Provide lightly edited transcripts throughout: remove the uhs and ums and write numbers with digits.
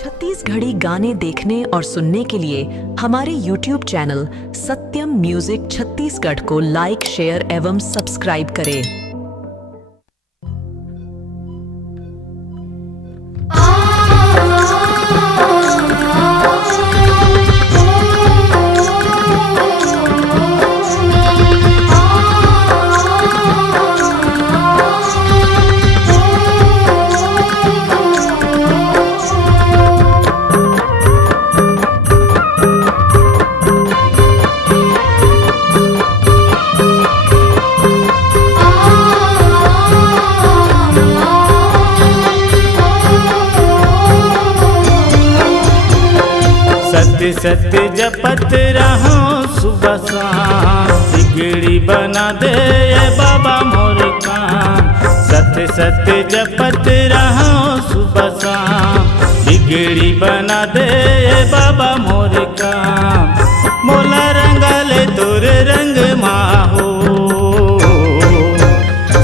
छत्तीसगढ़ी गाने देखने और सुनने के लिए हमारे YouTube चैनल सत्यम म्यूजिक छत्तीसगढ़ को लाइक, शेयर एवं सब्सक्राइब करें। सत्य सत्य जपत रहो सुबह शाम, बिगड़ी बना दे बाबा मोर काम। सत्य सत्य जपत रहो सुबह शाम, बिगड़ी बना दे बाबा मोर काम। मोला रंगले तोर रंग माहो,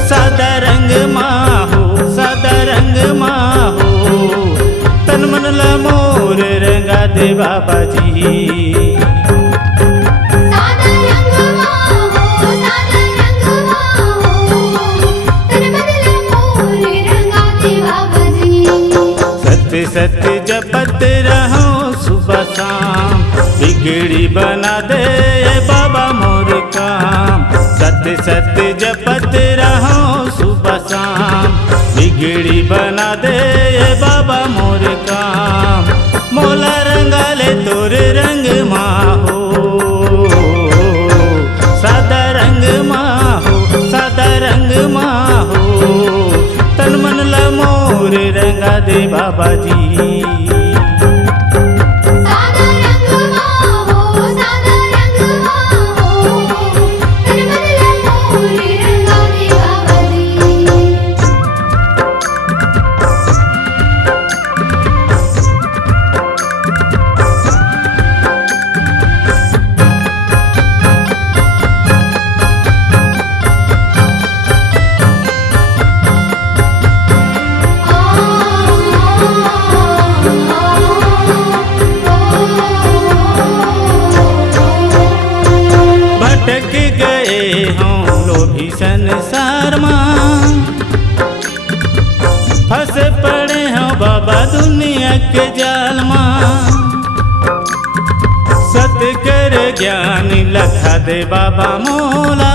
सादा रंग माहो, सादा रंग माहो। तन मन ला मोर रंगा दे बाबा जी। सादा रंग माहो, सादा रंग माहो। तन मन ला मोर रंगा दे बाबा जी। सत्य सत्य जपत रहो सुबह शाम, बिगड़ी बना दे बाबा मोर काम। सत्य सत्य जपत रहो सुबह शाम, बिगड़ी बना दे बाबा मोर काम। मोला रंगले तोर रंग माहो, सादा रंग माहो, सादा रंग माहो। तन मन ला मोर रंगा दे बाबा जी। सादा रंग माहो, सादा रंग माहो। तन मन ला मोर रंगा दे बाबा जी। भटक गए हों लोभी संसार मां, फंसे पड़े हों बाबा दुनिया के जाल मां। सत्य कर ज्ञानी लखा दे बाबा मोला,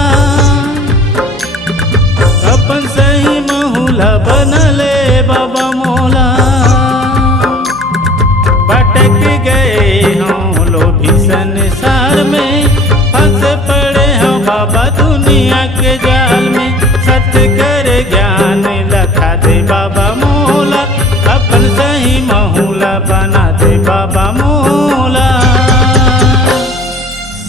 अपन सही महुला बनले बाबा मोला। भटक गए हों लोभी संसार में, फंस पड़े हो बाबा दुनिया के जाल में। सत्य कर ज्ञान लखा दे बाबा मोला, अपन सही महुला बना दे बाबा मोला।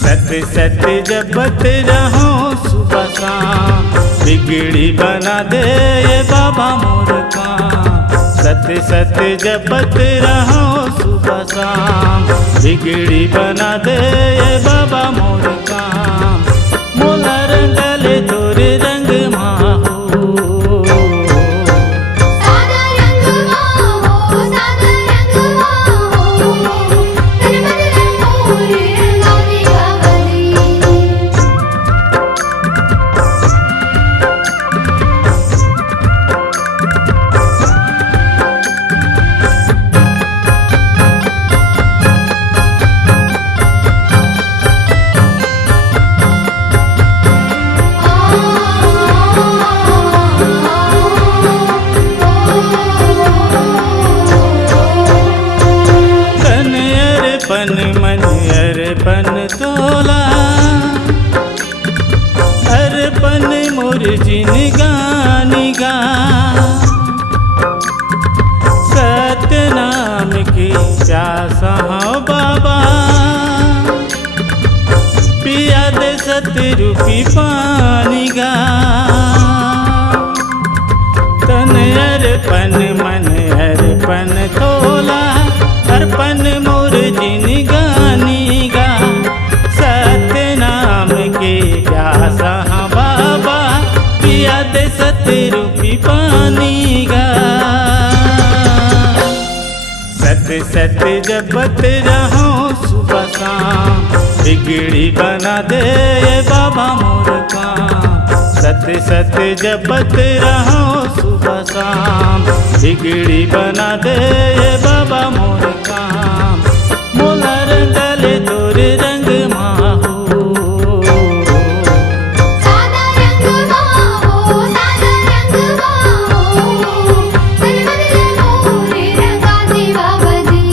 सत्य सत्य जपत रहो सुबह शाम, बिगड़ी बना दे बाबा मोर काम। सत्य सत्य जपत रहो सुबह शाम, बिगड़ी बना दे बाबा मोर काम। मोला रंगले तोर रंग माहो, सादा रंग माहो, सादा रंग माहो। तन मन ला मोर रंगा दे बाबा जी। तन अर्पण मन अर्पण तोला, अर्पण मोर जिनगानी गा। सत्य नाम की प्यासा हो बाबा, पिया दे सत्य रूपी पानी गा। तन अर्पण मन अर्पण तोला, अर्पण मोर जिनगानी गा। सत्य नाम के प्यासा बाबा, पिया दे सत्य रूपी पानी गा। सत्य सत जपत रहो सुबह शाम, बिगड़ी बना दे ये बाबा मोर काम। सत सत जपत रहो सुबह शाम, बिगड़ी बना दे ये बाबा मोर काम। मोला रंगले तोर रंग माहो, सादा रंग माहो, सादा रंग माहो, तन मन मोरे रंगा दे बाबा जी।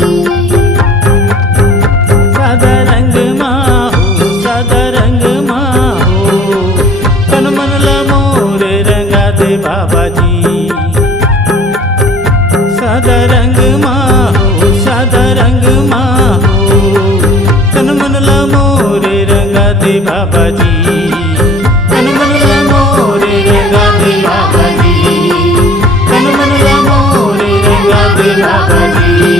सादा रंग माहो, सादा रंग माहो, तन मन मोरे रंगा दे बाबा जी। सादा रंग माहो, सादा रंग माहो, तन मन मोरे रंगा दे बाबा जी। तन मन मोरे रंगा दे बाबा जी, तन मन मोरे रंगा दे बाबा जी।